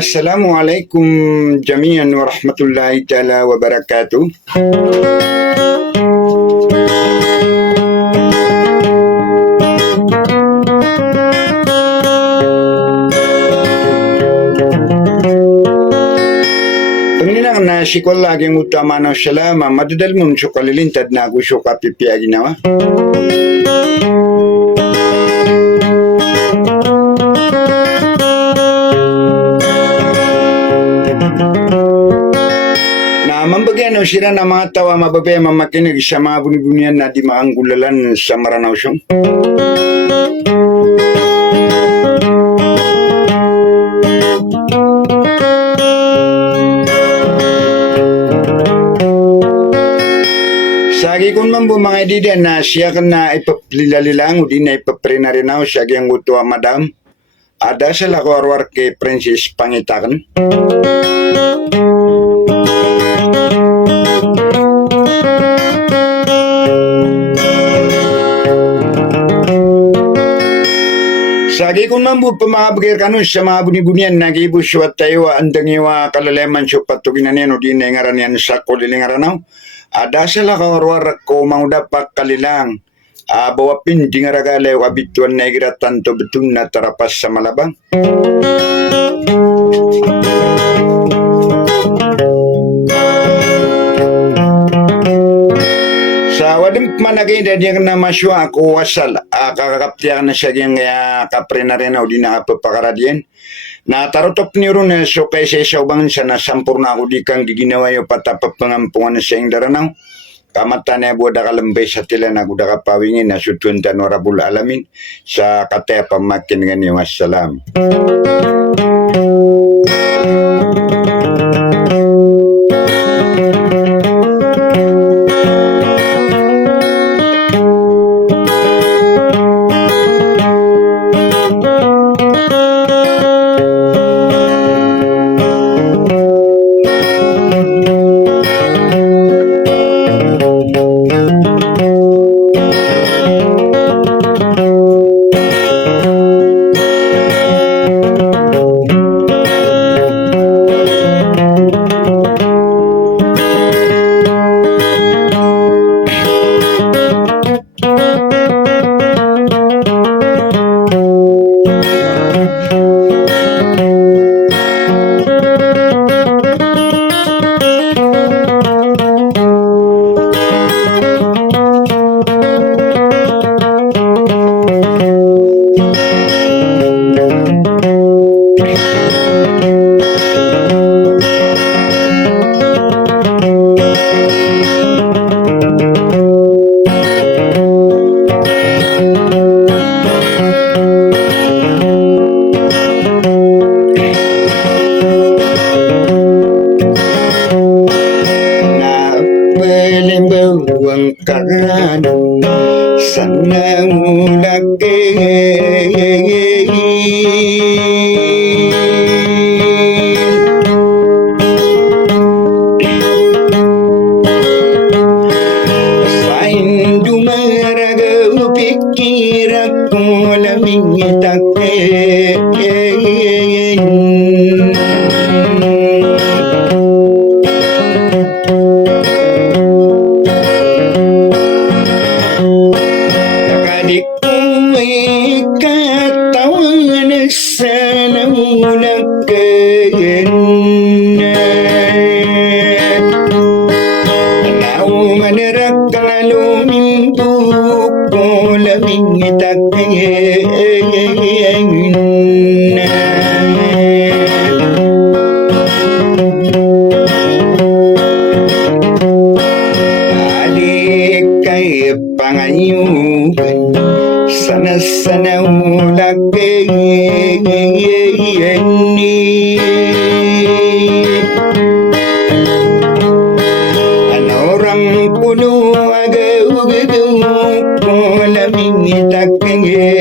Assalamualaikum jami'an wa rahmatullahi ta'ala wa barakatuh. Panginoon na sikol laging utama na salama, madadal mo sa kalilintad na gusto ka pipiyagin nawa. Mambagyan o sila na mga tawa mababaya mamakinig sa mga bunibunian na di maanggulalan sa Maranao siyong. Sagi kung mambu mga idida na siya ka na ipaplilalilang o di na ipapre na rin ako sagi ang utuwa madam. Ada sa lakorwar kay Princess Pangitakan. Sagi kung mambu pamabagir kanun sa mga bunibunian nag-ibuswat tayo andang iwa kalaleman siya patuginan yan o di na ngaran yan sa kulilingaranaw. Ada sila kawarwar ko maudapak kalilang. Bawapin di nga ragale o abituan na igira tanto betun na tarapas sa malabang. Sa wadim managay na diyan na maswa ako wasal kakakaptiyak na siya yung kapre na rin o di nakapapakaradyan. Na tarotop ni ron so kay sa isaw bangin sa nasampur na ako di kang giginawa yung patapapangampungan na sa ing daranaw. Kamata na buwa da kalambay sa tila na kuda kapawingin na sutuntan warabul alamin sa kataya pamakin ganyan. Wassalam. Sana mulake Sain dumaraga pikir aku laming take sana ulake orang puno agau ko laming takenge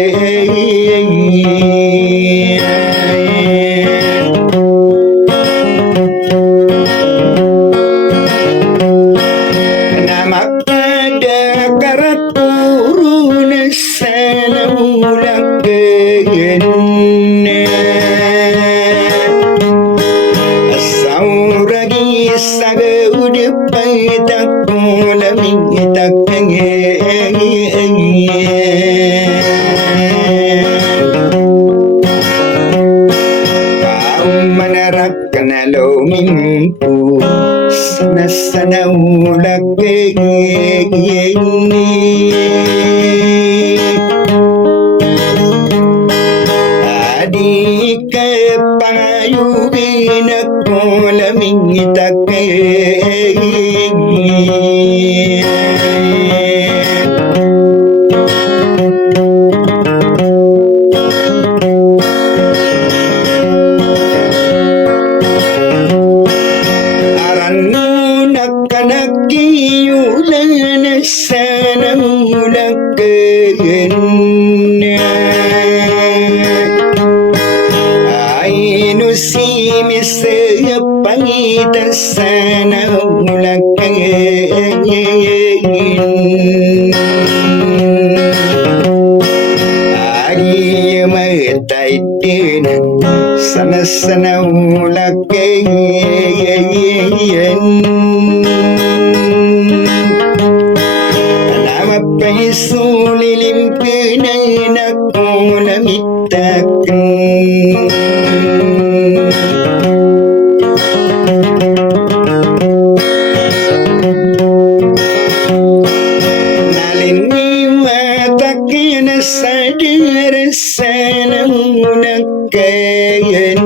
Manarakanalo mimpu sana ulak ini adik pangayugin ako laming itakay pangitan sana ulang kagin agi matai din sana ulang kagin nama paisulilim kenai aku namitakan sadar sana munakayan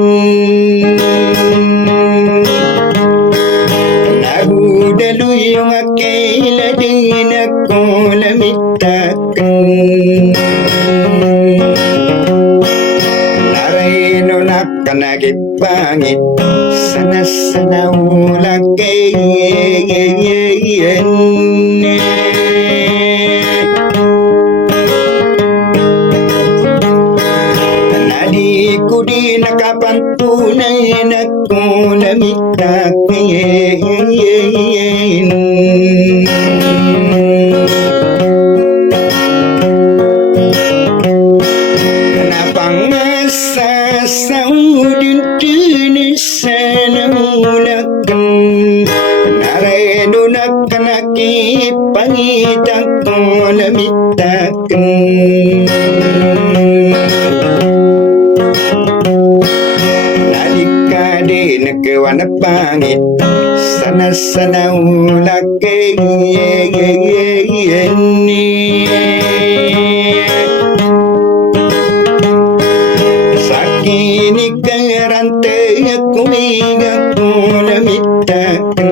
nagudalu yung akila din ako lamitakan narayno na kanagipangit sana ulakayan di nakapantunan ako namitakin napangasa sa udin sana ulakan nareno na kanakipangita ko namitakan nagkawan pangit sana ulak ini sakini karante aku ingat namitakan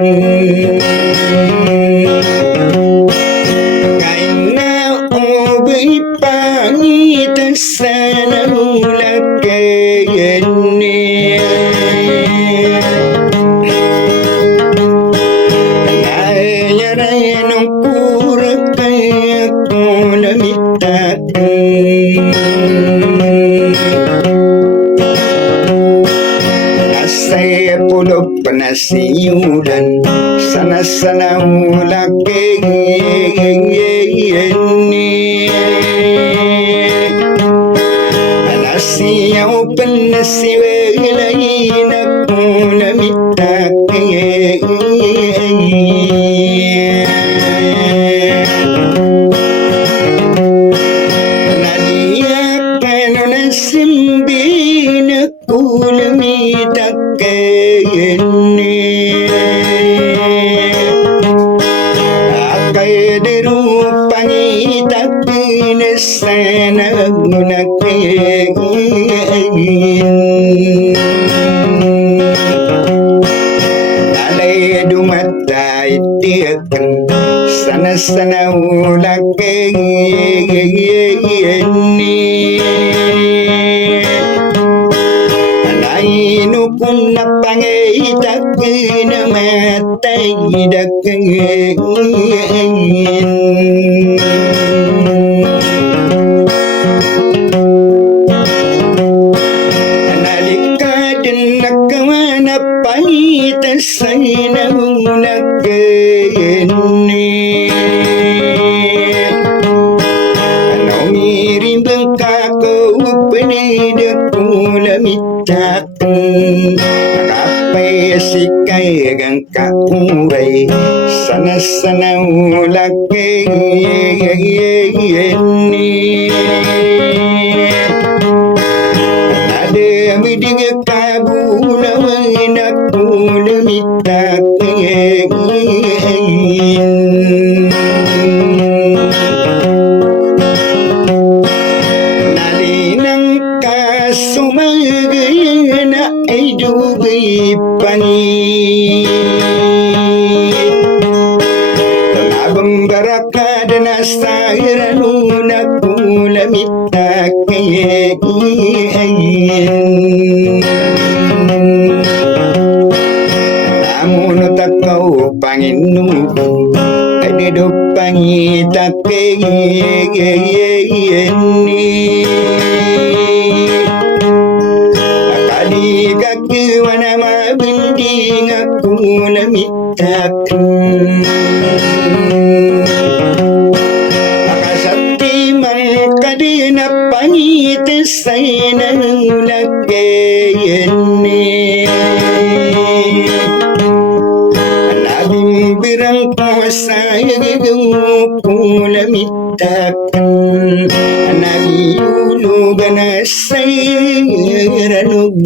kaina obi pangit sana ulak ini saya puluh penasiudan sana ulak ini anasiau penasiwelain aku namitakin simbin aku lamitakin akai dirupangitakin sana gunakin alay dumatay tiyakan sana ulak ini anainu kung napangitakin na matay dakin analikadan nakawana pangitan sana ulak ini anong bangkako panidak lamitakan nakapay sikay gang kauray sana ulak ini dugay pangit Tabang barakada na sa irano na kulamit na kayagiayin Namuno takaw Panginoon ay dedo pangita kayagiayin Akaligakiwa na mabinding ako namitakan Makasakti man kadina pangitisay na nulagayan Nabimbirang ko sa iyong kulamitakan Nagiyulugan na sa iranugun